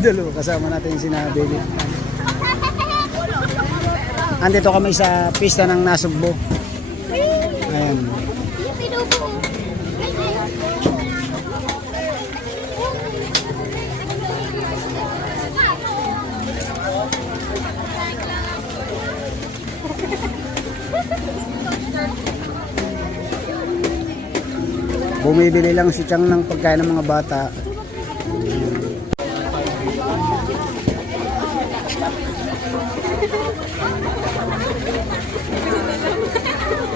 Dalawa kasama natin yung sinabi. Andito kami sa pista ng Nasugbo. Ayan. Bumibili lang si Chang ng pagkain ng mga bata.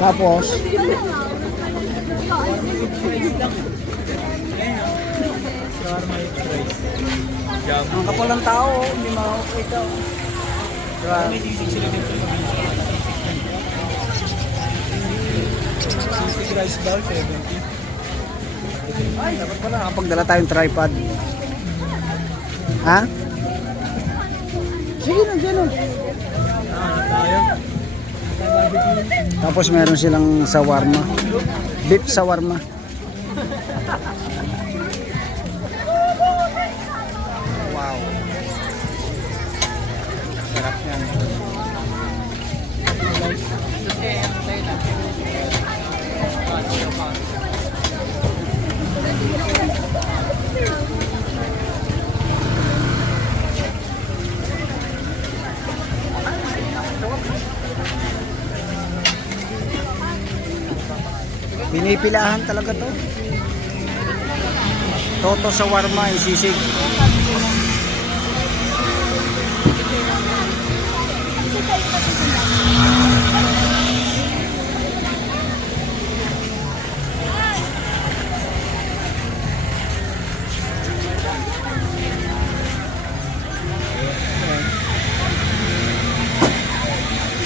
Tapos ang kapal ng tao, hindi makakita. Rice ball, 70. Ay, dapat pala nakapagdala tayong tripod. Ha? Sige na, dyan o. Tayo. Tapos meron silang shawarma. Beef shawarma. Wow. Sarap yan. Pinipilahan talaga to. Toto shawarma yung sisig.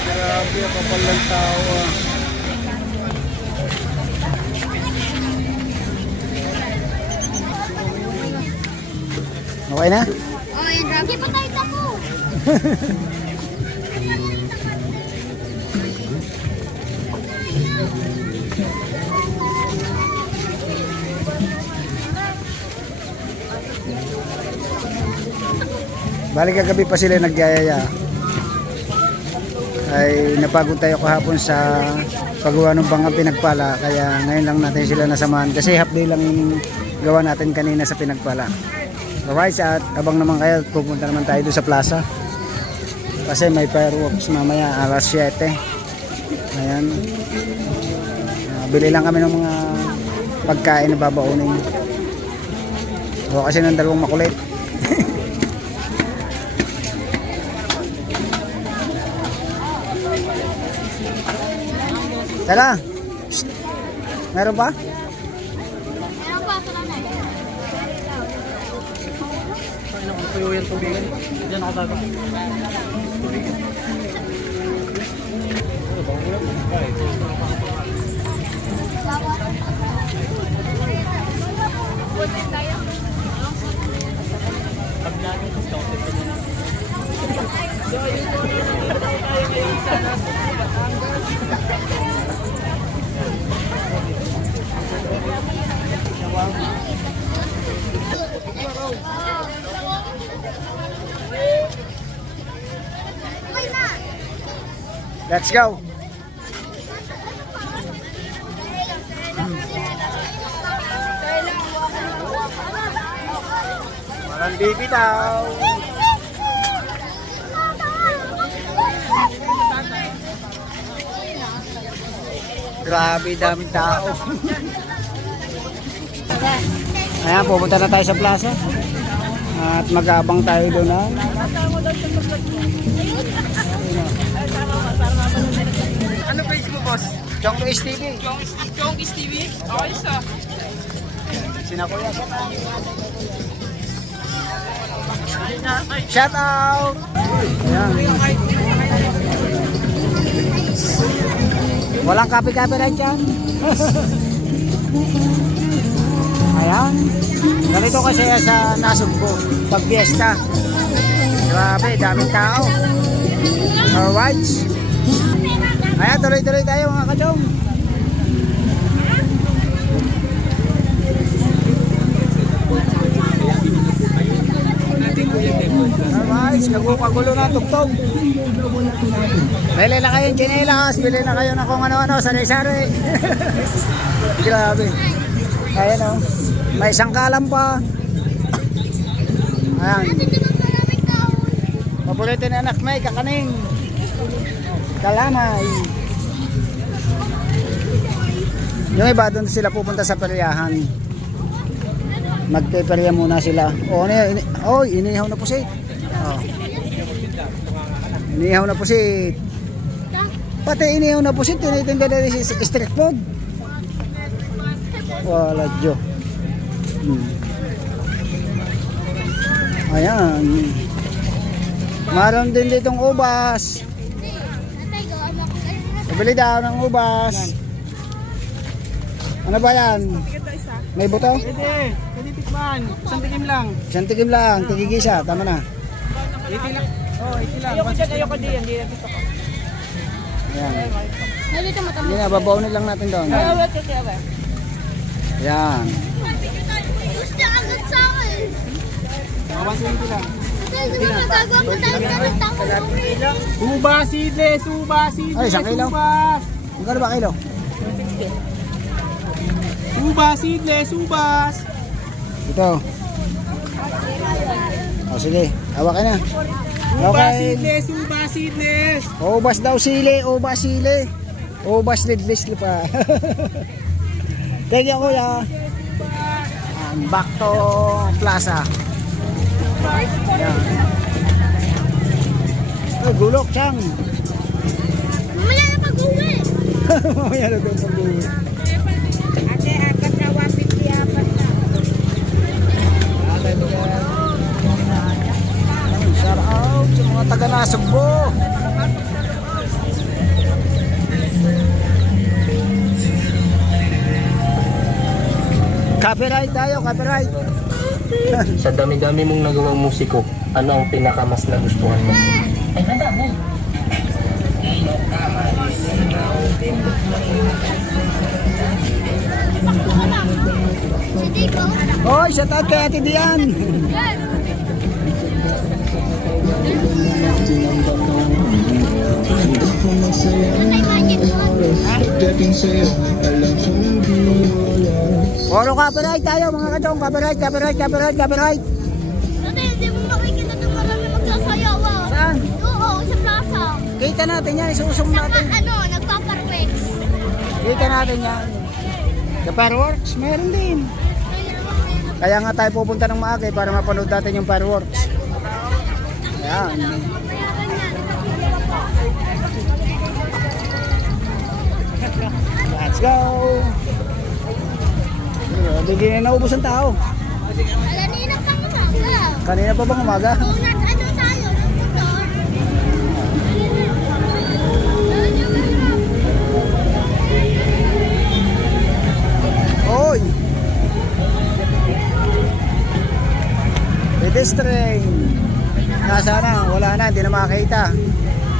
Grabe, kapal ng tao ah. Okay na? Oh, yan. Hindi pa tayo tapo. Balik kagabi pa sila nagyayaya. Ay napagod tayo kahapon sa paggawa ng Bangang Pinagpala, kaya ngayon lang natin sila nasamahan kasi half day lang yung gawa natin kanina sa Pinagpala. Alright, at abang naman kayo, pupunta naman tayo doon sa plaza kasi may fireworks mamaya alas 7. Ayan, bili lang kami ng mga pagkain na babaunin o kasi ng dalawang makulit. Tara. Shh. Meron ba? Meron pa, sa nanay. Tuyo yung tubigan. Diyan ako tayo. Tubigan. Pag natin discounted pa din. Let's go. Walang bibi daw. Grabe, daming tao. Ayan, pupunta na tayo sa plaza. At mag-aabang tayo doon na. Ano page mo, boss? Chong Is TV. Chong Is TV? Okay, sa. Sinakuya siya. Shout out! Ayan. Walang copy-copyright dyan. Ayan. Ganito kasi sa Nasugbo pag fiesta. Grabe, daming tao. Alright. Ayan, tuloy-tuloy tayo mga kachong. Alright, kagulo na tugtog. Bili na kayong chinelas, bili na kayo na kung ano-ano, sari-sari. Grabe. Ayan o, may isang kalam pa. Ayan. Paborito ni anak may kakaning. Kalamay. Yung iba doon sila pupunta sa peryahan. Magpeperya muna sila. O, inihaw na po si. Oh. Inihaw na po si. Pati inihaw na po si. Tinitinda na si street food. Wala Diyo. Ayan. Maroon din ditong ubas. Bili daw ng ubas. Ano ba yan? May buto? Pwede tikman. Isang tikim lang. Isang tikim lang, tigigisa, tama na. 80 lang. Oh, 80 lang. Ayoko din. Hindi na gusto ko. Ayan. Nalito mo Hindi na, babaunin lang natin doon. Ayan. Gusto agad sa akin. 120 lang. Kasi di ba magagawa ko tayo ng tao? Suba seedless. Ay, isang kilo. Subas. Magkano ba kilo? Suba seedless. Subas. Ito. O sige, hawak ka na. Suba Okay. seedless. Suba seedless. Ubas daw sili, ubas sili. Ubas lidlis pa. Thank you kuya. Back to plaza. Ayan. Ay, gulok, Chang. Mamaya na pag-uwi. Mamaya na doon pag-uwi. Ate, akat na 150 apat na. Shout out sa mga taga Nasugbo. Copyright tayo, copyright. Sa dami-dami mong nagawang musiko, ano ang pinaka mas nagustuhan mo? Ay, madami. Si Dico. Hoy, shout out kay Ate Dian. Puro copyright tayo mga kadong, copyright. Dati, hindi mo makikita ng marami magsasayaw. Saan? Oo, sa plaza. Kita natin yan, isusong Saka natin. nagpaparwex. Kita natin yan. Sa fireworks, meron din. Kaya nga tayo pupunta ng maaga para mapanood natin yung fireworks. Ayan. Let's go! Hindi na naubos ang tao. Kanina pa umaga. Kanina pa bang umaga? Donut, ano tayo? Ng motor. Oy! Pedestrian. Nasa na, wala na, hindi na makakita.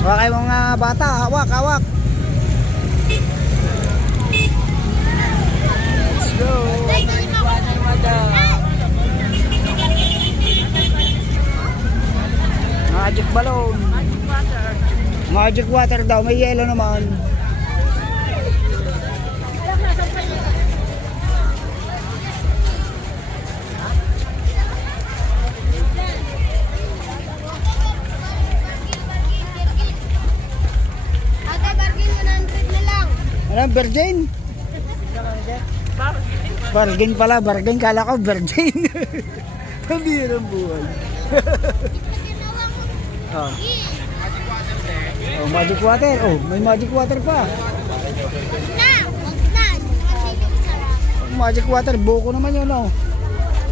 Hawak kayo mga bata, hawak. Let's go! Magic balloon. Magic water daw, may yelo naman. Ate, bargain 100 na lang. Ano, virgin? Bargain pala, bargain. Kala ko virgin. Pambirang buhay. Oh. Oh, magic water. Oh, may magic water pa. Wag na. Kasi yung sarap. Magic water, buko naman yun, oh.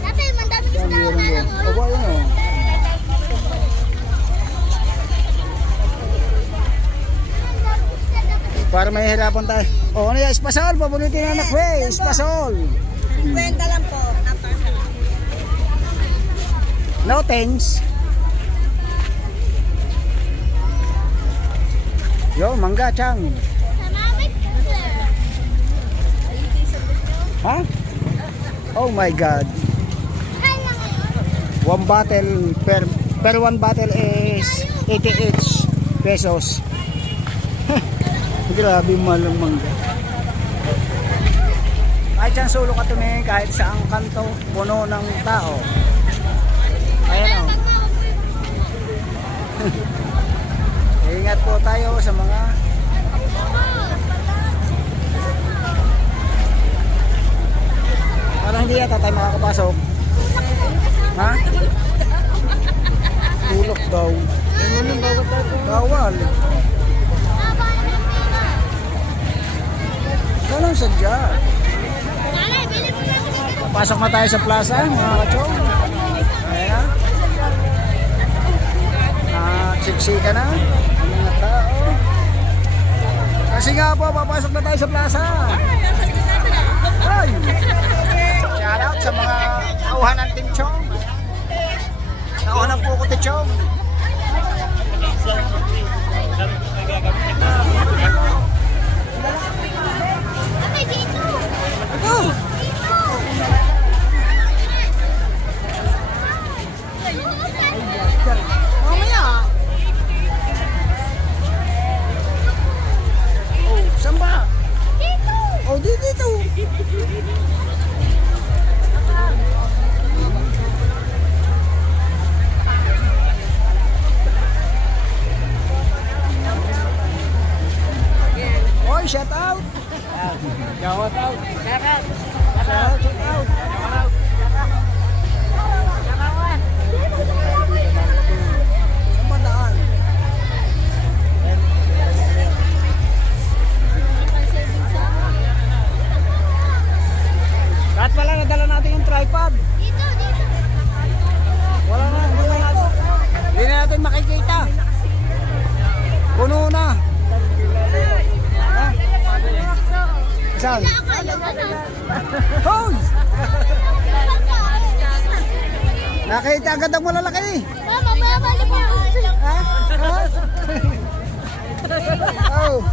Dati, mandami gusto na Pambirang buhay. lang. Oh, ba yun, oh. Para may hirapan tayo. Oh, ano yan? Espasol. Pabulitin na anak. Wey, espasol. 50 lang po. Napasarap. No thanks. Yo, mangga, Chang. Samamit, sir. Ha? Oh my God. Kaya lang ngayon. One bottle per per one bottle is 88 pesos. Grabe mahal ang mangga. Kahit dyan sulok ka tumingin, kahit saang kanto, puno ng tao. Ayan o. Ingat po tayo sa mga parang hindi yata tayo makakapasok. Ha? Tulok daw. Bawal. Walang sadya. Pasok na tayo sa plaza, mga kachong. Ayan. Siksika na ang mga tao. Kasi nga po, papasok na tayo sa plaza. Ay! Shout out sa mga tauhan ng Team Chong. Tauhan ng Puko Team Chong. Ito! Mamaya! Oh, saan ba? Oh, dito! Oy, shout out! Shout out! Shout out! Saan ba daan? Kahit wala, nadala natin yung tripod. Wala na, hindi na natin makikita. Puno na. Ha? Saan? Hoy! Nakita agad ang malalaki. Mama, babalik ako. Ha? Ha? Oh.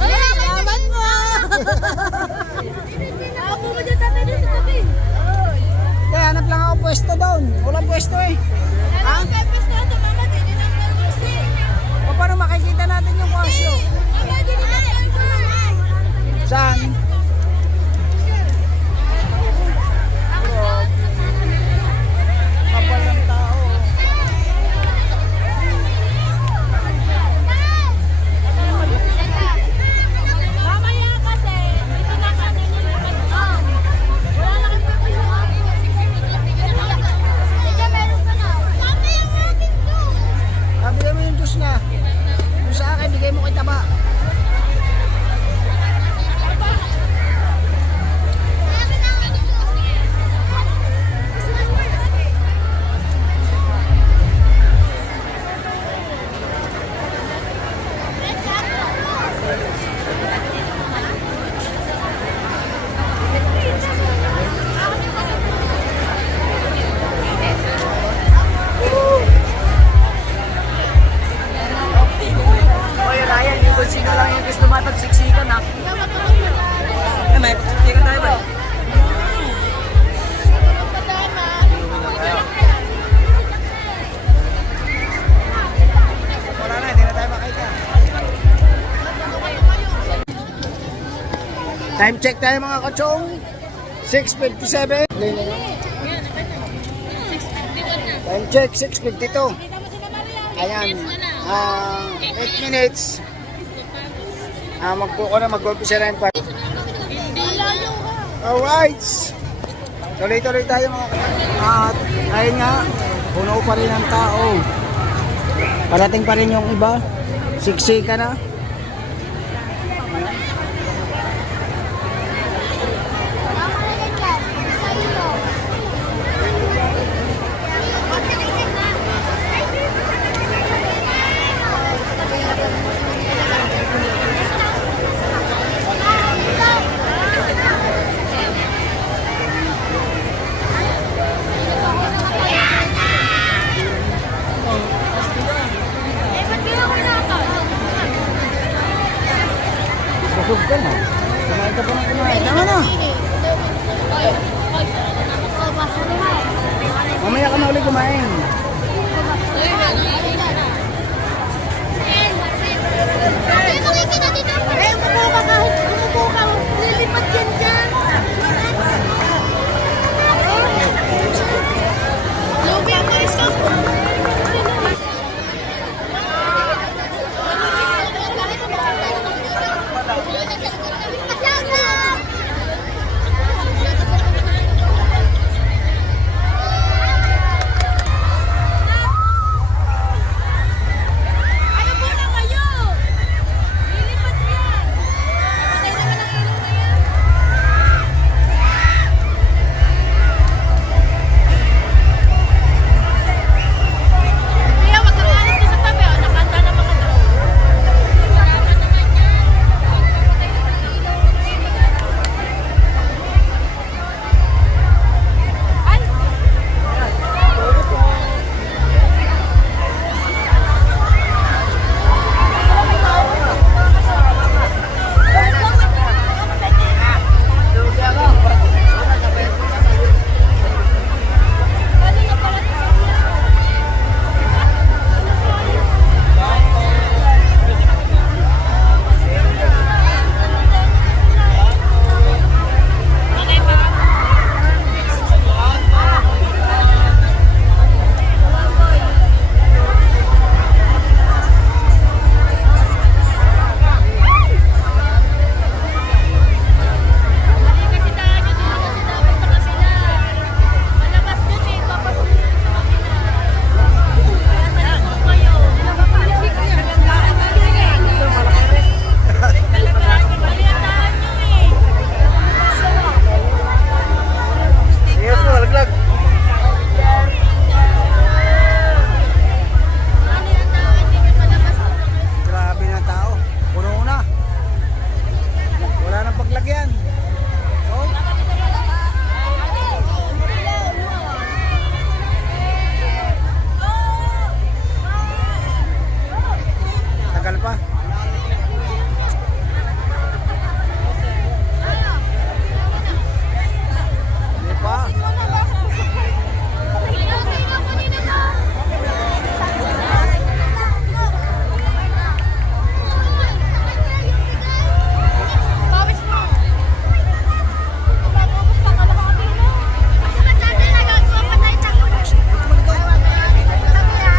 Ay, yaman mo! Ako mo dyan tatay doon sa tabi. Kaya hanap lang ako pwesto doon. Walang pwesto eh. Ha? Pepes na ito, mama. Dito na ang kasi. O paano makikita natin yung kwasyo? Mama, dito na ang kasi. Saan? Kapal ng tao. Mamaya kasi, ito na kami nilipat ko. Wala na kang pepes mo. Ika, meron ka na. Mami, yung akin to. Bigay mo yung juice na. Yung sa akin, bigay mo kay taba. Oy, Ryan, yung kung sino lang yung gusto matagsiksikan ha. Eh, may tika tayo ba? Wala na, hindi na tayo makita. Time check tayo mga kachong. 6:57. Time check, 6:52. Ayan. 8 minutes. Magbuko na, mag-umpisa na yung part. Alright. Tuloy-tuloy tayo mga kachong. At ayun nga, puno pa rin ang tao. Parating pa rin yung iba. Siksika na. Busog ka na. Kumain ka pa ng kumain. Tama na. Mamaya ka na ulit kumain. Umupo ka. Lilipat yan dyan. Lubi, maris ka. Ano po na kayo? Lilipat yan. Patay naman ang ilong na yan. Kaya wag kang alis doon sa tabi. O, nakanta na mga tao. Hirapan naman yan. Patay naman ang ilong. Ay! Galing na pala sa Mali kasi tayo dito kasi dapat sa kasila. Malabas dun eh, papasok dito sa kanila. Kaya talikod kayo. Baliataan nyo eh. Yes po, laglag. Baliataan ninyo palabas dun sa kanila. Grabe na tao. Puno na. Wala nang paglagyan. Oh, tagal pa. Hindi pa. Pawis mo. Pagkatapos pa kalahati mo. Kasi masyado nagagawa pa tayo takot. Sabi ha?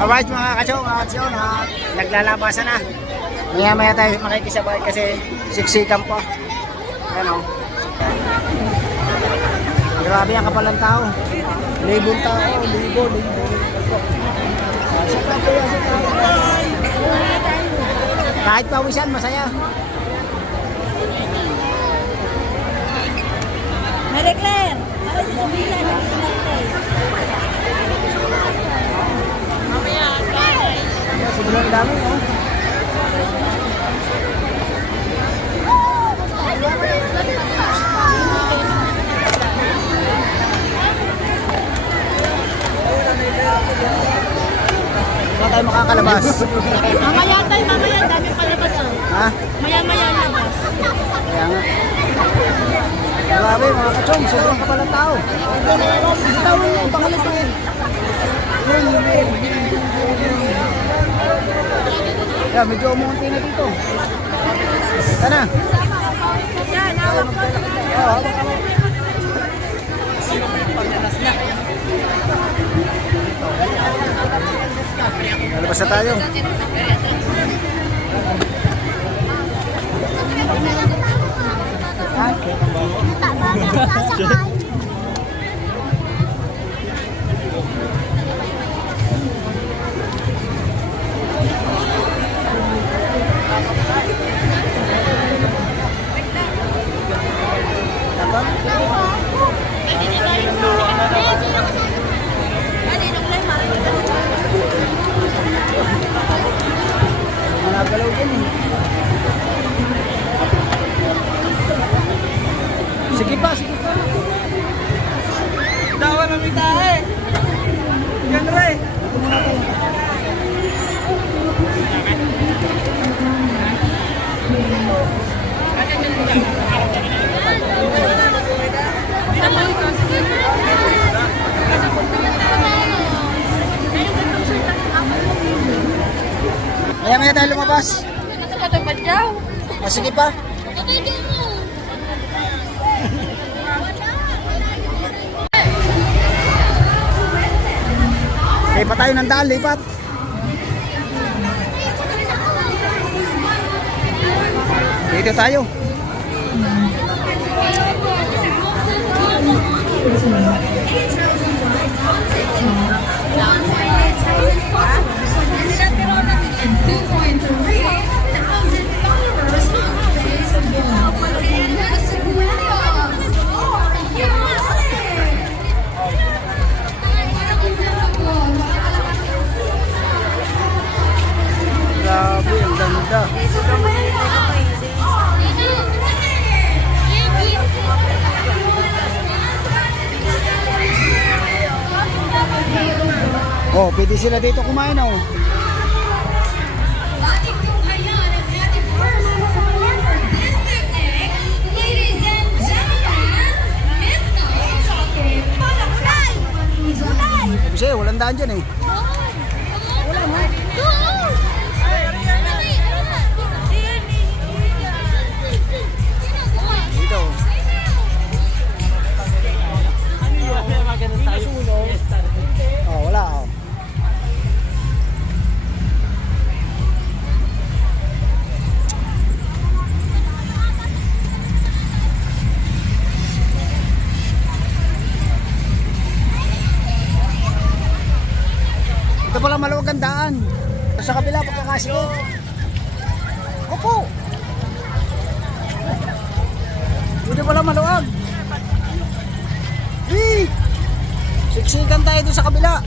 Alright mga kachong, aksyon ha. Naglalabasan na. Maya tayo makikisabay kasi siksikan po. Ayan o. Grabe ang kapalang tao. Libong tao, libo. Kahit pawisan, masaya. Marie Claire! Ako si Sabila, ako si Martay. Sobrang dami, oh. Wala tayo makakalabas. Mamaya tayo, mamaya. Dami palabas oh. Ha? Maya-maya labas. Kaya nga. Grabe mga kachong, sobrang kapalang tao. Tao yung pangalipin. Yeah, medyo umunti na dito. Sana. Yan, hawak ko. Lalabas na tayo. Nagalaw din eh. Sige pa. Dawa na mitahe. Yan rin. Ito muna tayo. Maya tayo lumabas. Sige pa. Lipat tayo ng daan, lipat. Dito tayo. Grabe, ang ganda. Oh, pwede sila dito kumain oh. Kasi walang daan dyan eh. Dito. Oh, wala oh. Ito pala maluwag ang daan. Sa kabila pagkakasikot. Opo. Ito pala maluwag. Siksikan tayo doon sa kabila.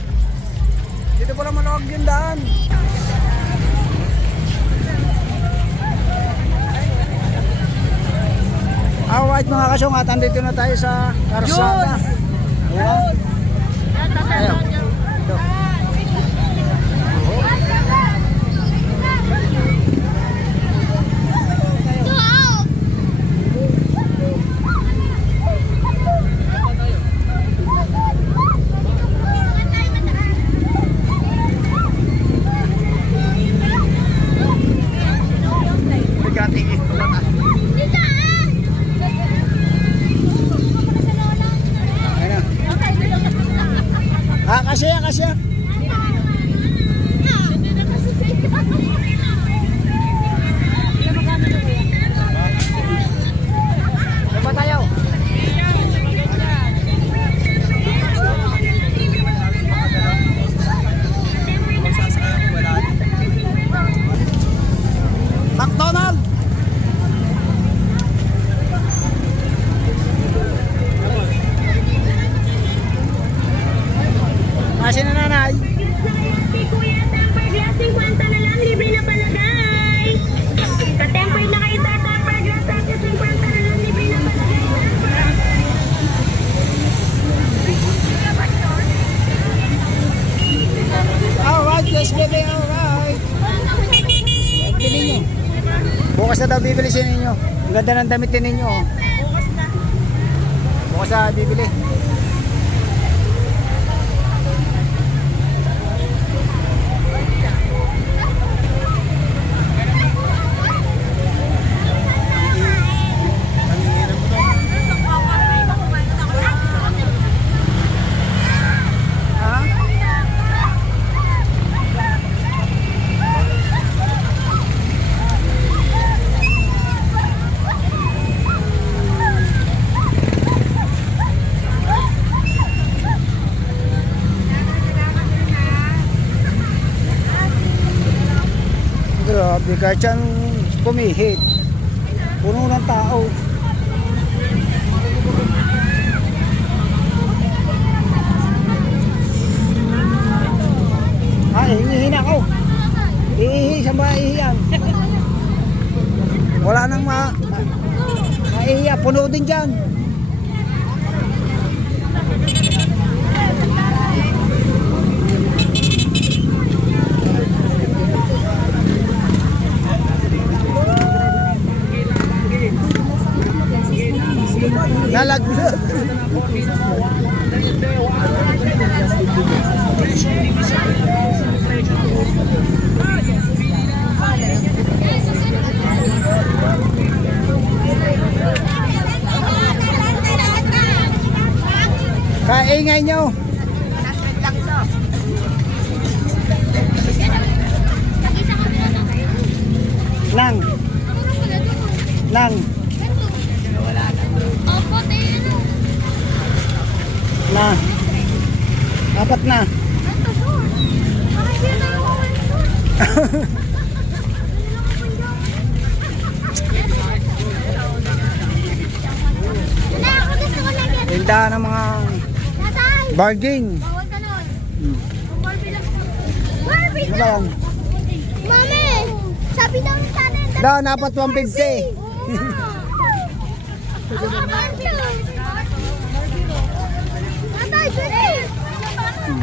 Dito pala maluwag yung daan. Alright mga kasyong, at andito na tayo sa Karsada. Ayan. Ayan. Ito. Kasya. bibili sa ninyo. Ang ganda ng damit din ninyo. Oh. Bukas na bibili. Grabe, kahit siyang pumihit. Puno ng tao. Ay, hinihin ako. Iihi, saan ba iihiyan? Wala nang maihiya, puno din dyan. Nalaglag. Kaingay nyo. Nang. Nang. Na. Apat na. Tindahan ng mga bargain. Ano ba yan? Mami, sabi daw sa atin. Dahan, apat 150.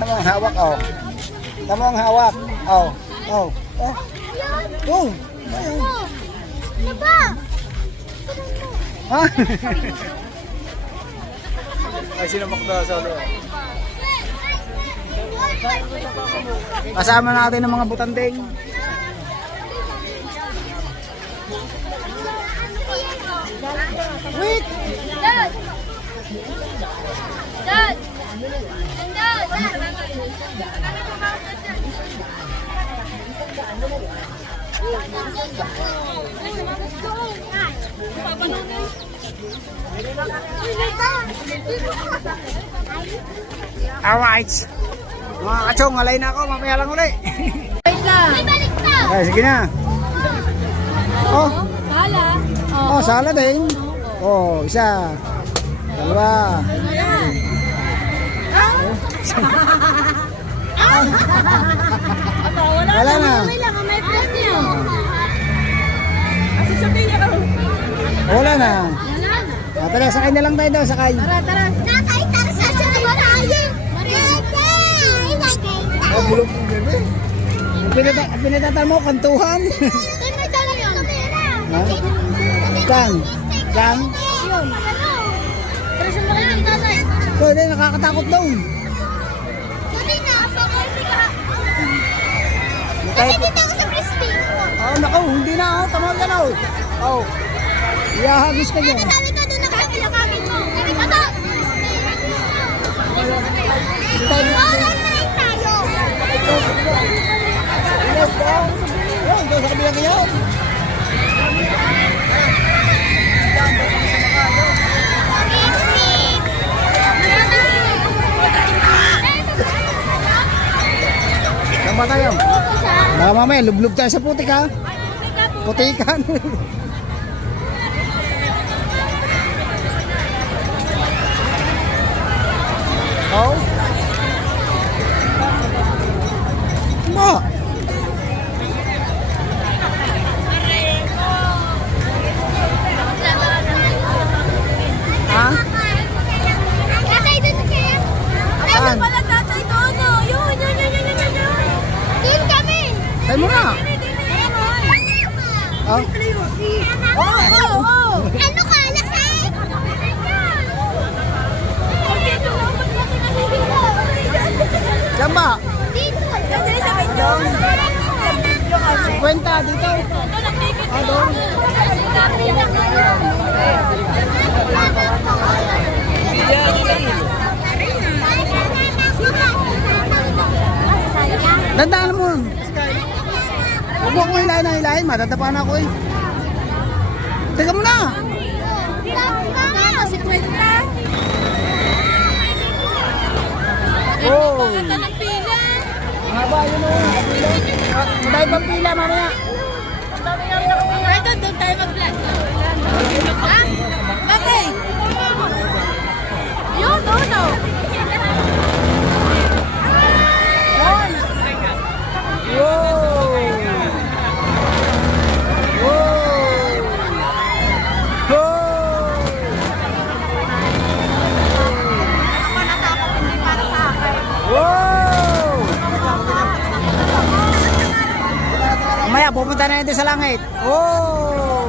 Tama ang hawak, oh. Tama ang hawak. Oh. Oh. Oh. Oh. Ano ba? Ha? Ay, sinamak na sa ulo. Kasama natin ang mga butanding. Wait! Dad! Dad! Dad! Alright. Mga kachong, alay na ako. Mamaya lang uli. Wait lang! May balik pa! Ay, sige na. Oh. Hala! Oh, sala din. Oh, isa. Dalawa. Wala na. Okay lang, may press niyo. Wala na. Tara, sakay na lang tayo daw, sakay. Tara! Nakay, tara sa sunod tayo! Oh, bulong po, bebe. Pinatatan mo, kantuhan. May dala yun! Ha? Saan? Saan? Yun! Pero sa mga ng tatay! Pwede, nakakatakot daw. Pwede na! Pwede ka! Kahit, Pwede dito ako sa Christine! oh, naku, hindi na, oh, tama ka na, oh. Oh, ihahagis ka dyan. Sabi ko doon nakakilakapin mo! Hindi ka doon! Online tayo! Oh, doon sa kabilang ngayon. Saan ba tayo? Baka mamaya, lublog tayo sa putik, ha? Putikan. Oh? Ma! Ha? Tatay doon kaya? Ay, Saan? doon pala tatay doon! Yun! Doon kami! Tayo mo na. Oh? Dandaan mo. Huwag mo akong hilahin, matatapakan ako eh. Teka mo na. Kasi kwenta. Oh. Ito ng pila. Haba yun o. Madami pang pila mamaya. Pwede doon tayo mag-vlog. Ah? Okay. Yun, no. Mamaya pupunta na natin sa langit. Oh!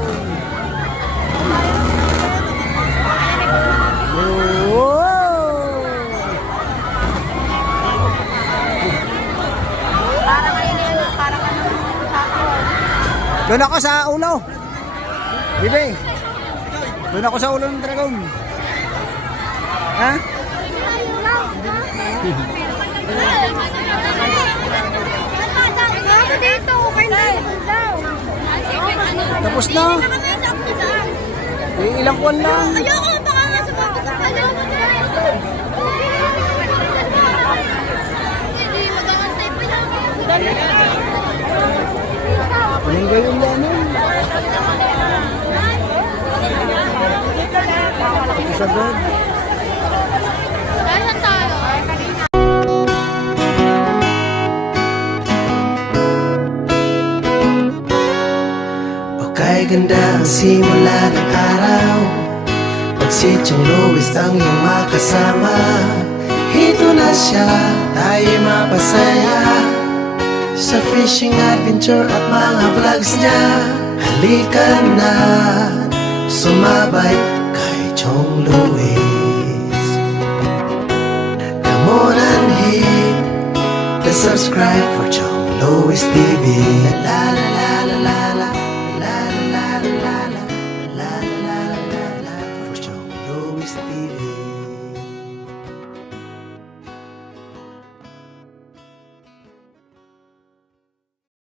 Doon ako sa ulo. Bibi. Doon ako sa ulo ng dragon. Ha? Dito, okay na daw. Tapos na. Ilang kuwan lang. Ayoko, baka nga sa baka. Ayoko na. Hindi, mag-aantay pa yan. Linggo yung namin. Isa doon. Kaya tayo. Kay ganda ang simula ng araw. Pag si Chong Luis ang iyong makasama, hito na siya, tayo'y mapasaya sa fishing adventure at mga vlogs niya. Halika na, sumabay kay Chong Luis. Come on and hit the subscribe for Chong Luis TV. La la la.